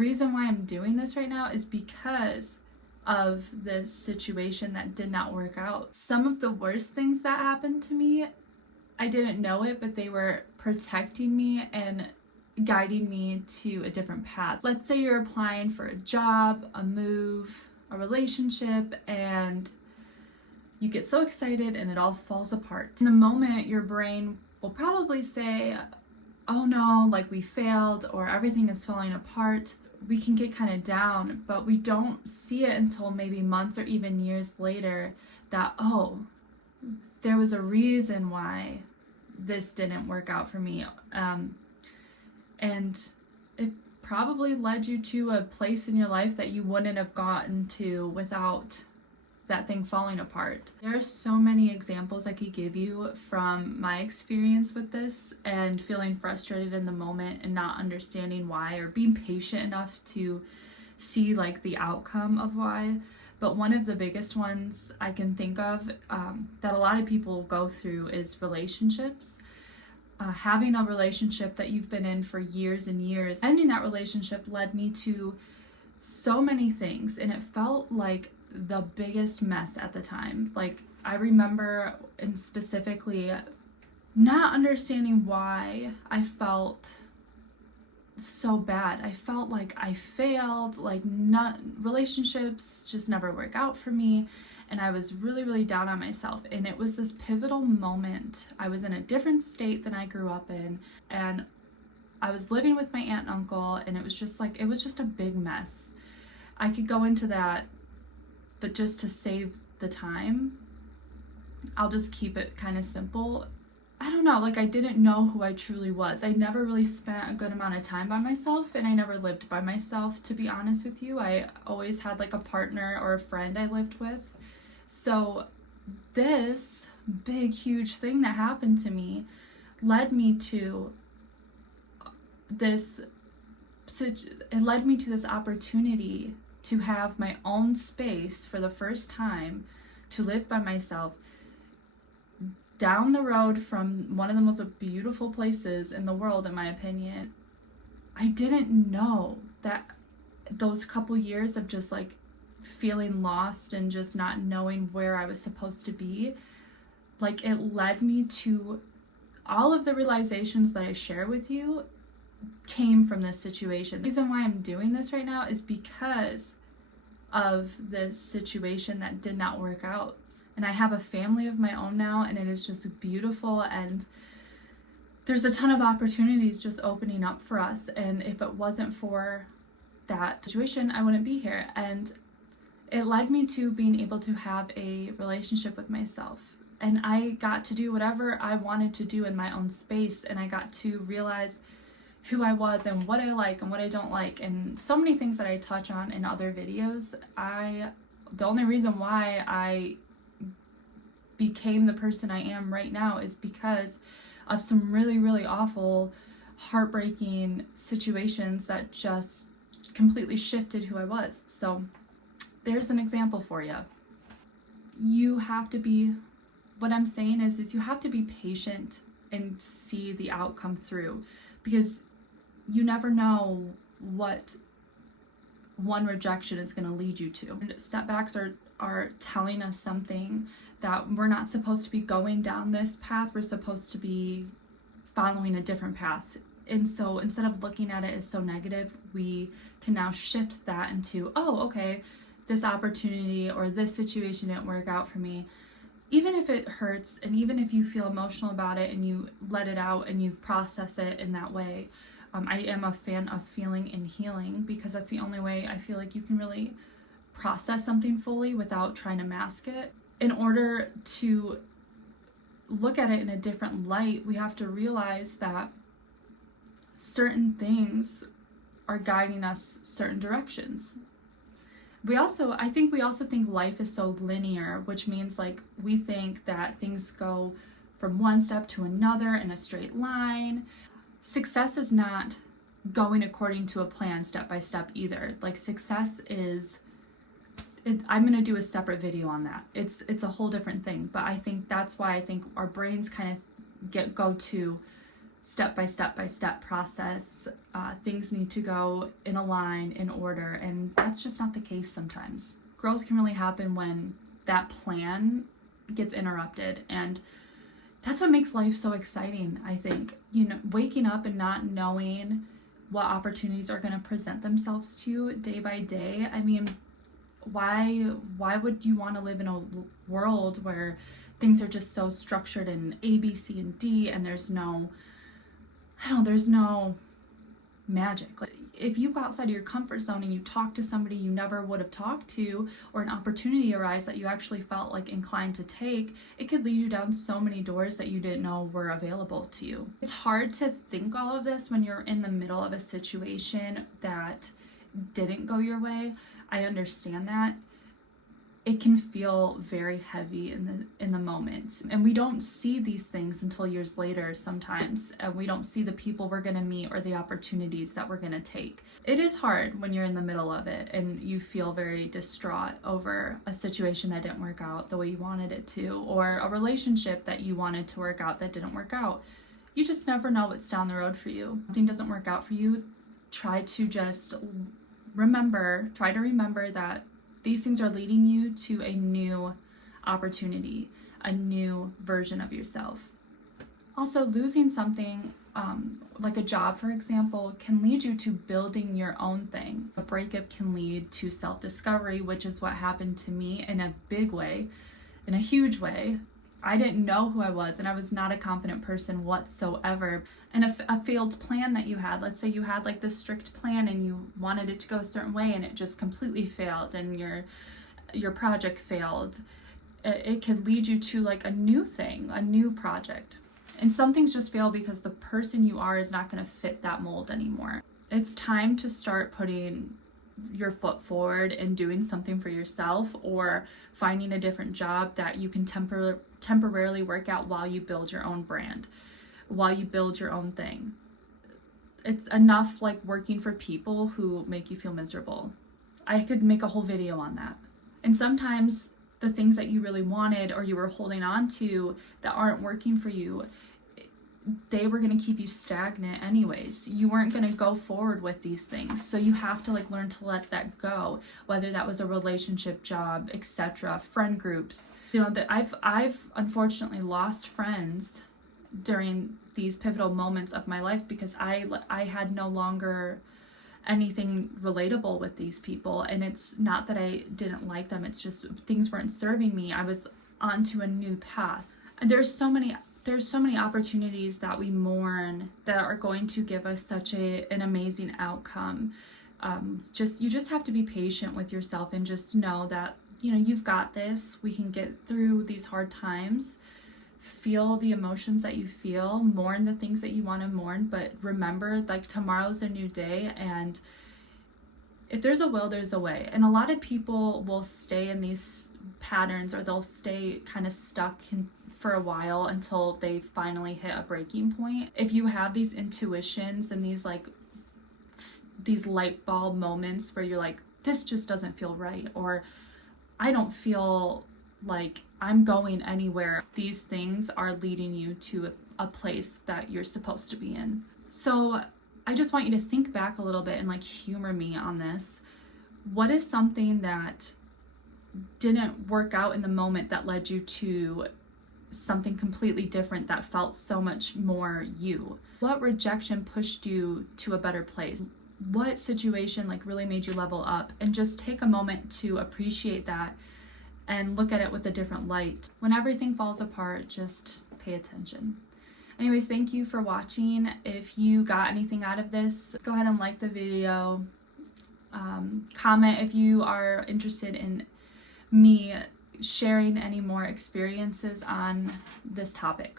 The reason why I'm doing this right now is because of this situation that did not work out. Some of the worst things that happened to me, I didn't know it, but they were protecting me and guiding me to a different path. Let's say you're applying for a job, a move, a relationship, and you get so excited and it all falls apart. In the moment, your brain will probably say, oh no, like we failed or everything is falling apart. We can get kind of down, but we don't see it until maybe months or even years later that, oh, there was a reason why this didn't work out for me. And it probably led you to a place in your life that you wouldn't have gotten to without that thing falling apart. There are so many examples I could give you from my experience with this and feeling frustrated in the moment and not understanding why, or being patient enough to see like the outcome of why. But one of the biggest ones I can think of that a lot of people go through is relationships. Having a relationship that you've been in for years and years, ending that relationship led me to so many things, and it felt like the biggest mess at the time. Like, I remember, and specifically, not understanding why I felt so bad. I felt like I failed, like relationships just never work out for me, and I was really, really down on myself. And it was this pivotal moment. I was in a different state than I grew up in, and I was living with my aunt and uncle, and it was just a big mess. I could go into that, but just to save the time, I'll just keep it kind of simple. I don't know, like, I didn't know who I truly was. I never really spent a good amount of time by myself, and I never lived by myself, to be honest with you. I always had like a partner or a friend I lived with. So this big, huge thing that happened to me led me to this opportunity to have my own space for the first time, to live by myself, down the road from one of the most beautiful places in the world, in my opinion. I didn't know that those couple years of just like feeling lost and just not knowing where I was supposed to be, like, it led me to all of the realizations that I share with you came from this situation. The reason why I'm doing this right now is because of this situation that did not work out. And I have a family of my own now, and it is just beautiful, and there's a ton of opportunities just opening up for us. And if it wasn't for that situation, I wouldn't be here. And it led me to being able to have a relationship with myself. And I got to do whatever I wanted to do in my own space, and I got to realize who I was and what I like and what I don't like, and so many things that I touch on in other videos. The only reason why I became the person I am right now is because of some really, really awful, heartbreaking situations that just completely shifted who I was. So there's an example for you. You have to be, what I'm saying is you have to be patient and see the outcome through, because you never know what one rejection is going to lead you to. And setbacks are telling us something, that we're not supposed to be going down this path. We're supposed to be following a different path. And so instead of looking at it as so negative, we can now shift that into, oh, okay, this opportunity or this situation didn't work out for me. Even if it hurts, and even if you feel emotional about it and you let it out and you process it in that way, I am a fan of feeling and healing, because that's the only way I feel like you can really process something fully without trying to mask it. In order to look at it in a different light, we have to realize that certain things are guiding us certain directions. I think we also think life is so linear, which means like we think that things go from one step to another in a straight line. Success is not going according to a plan step by step either. Like, success is, I'm going to do a separate video on that. It's a whole different thing, but I think that's why I think our brains kind of go to step by step by step process. Things need to go in a line, in order, and that's just not the case sometimes. Growth can really happen when that plan gets interrupted, and that's what makes life so exciting, I think. You know, waking up and not knowing what opportunities are going to present themselves to you day by day. I mean, why would you want to live in a world where things are just so structured in A, B, C, and D, and there's no magic? Like, if you go outside of your comfort zone and you talk to somebody you never would have talked to, or an opportunity arises that you actually felt like inclined to take, it could lead you down so many doors that you didn't know were available to you. It's hard to think all of this when you're in the middle of a situation that didn't go your way. I understand that. It can feel very heavy in the moment, and we don't see these things until years later sometimes, and we don't see the people we're going to meet or the opportunities that we're going to take. It is hard when you're in the middle of it and you feel very distraught over a situation that didn't work out the way you wanted it to, or a relationship that you wanted to work out that didn't work out. You just never know what's down the road for you. If something doesn't work out for you, try to remember that these things are leading you to a new opportunity, a new version of yourself. Also, losing something, like a job, for example, can lead you to building your own thing. A breakup can lead to self-discovery, which is what happened to me in a big way, in a huge way. I didn't know who I was, and I was not a confident person whatsoever. And a failed plan that you had, let's say you had like this strict plan and you wanted it to go a certain way and it just completely failed, and your project failed, it could lead you to like a new thing, a new project. And some things just fail because the person you are is not going to fit that mold anymore. It's time to start putting your foot forward and doing something for yourself, or finding a different job that you can temporarily work out while you build your own brand, while you build your own thing. It's enough like working for people who make you feel miserable. I could make a whole video on that. And sometimes the things that you really wanted or you were holding on to that aren't working for you, they were going to keep you stagnant anyways. You weren't going to go forward with these things. So you have to like learn to let that go, whether that was a relationship, job, etc., friend groups. You know, that I've unfortunately lost friends during these pivotal moments of my life because I had no longer anything relatable with these people. And it's not that I didn't like them, it's just things weren't serving me. I was onto a new path. And there's so many opportunities that we mourn that are going to give us such an amazing outcome. You just have to be patient with yourself and just know that, you know, you've got this. We can get through these hard times. Feel the emotions that you feel, mourn the things that you want to mourn, but remember, like, tomorrow's a new day, and if there's a will, there's a way. And a lot of people will stay in these patterns, or they'll stay kind of stuck for a while until they finally hit a breaking point. If you have these intuitions and these light bulb moments where you're like, this just doesn't feel right, or I don't feel like I'm going anywhere, these things are leading you to a place that you're supposed to be in. So I just want you to think back a little bit and like humor me on this. What is something that didn't work out in the moment that led you to something completely different that felt so much more you? What rejection pushed you to a better place? What situation like really made you level up? And just take a moment to appreciate that and look at it with a different light. When everything falls apart, just pay attention. Anyways, thank you for watching. If you got anything out of this, go ahead and like the video. Comment if you are interested in me sharing any more experiences on this topic.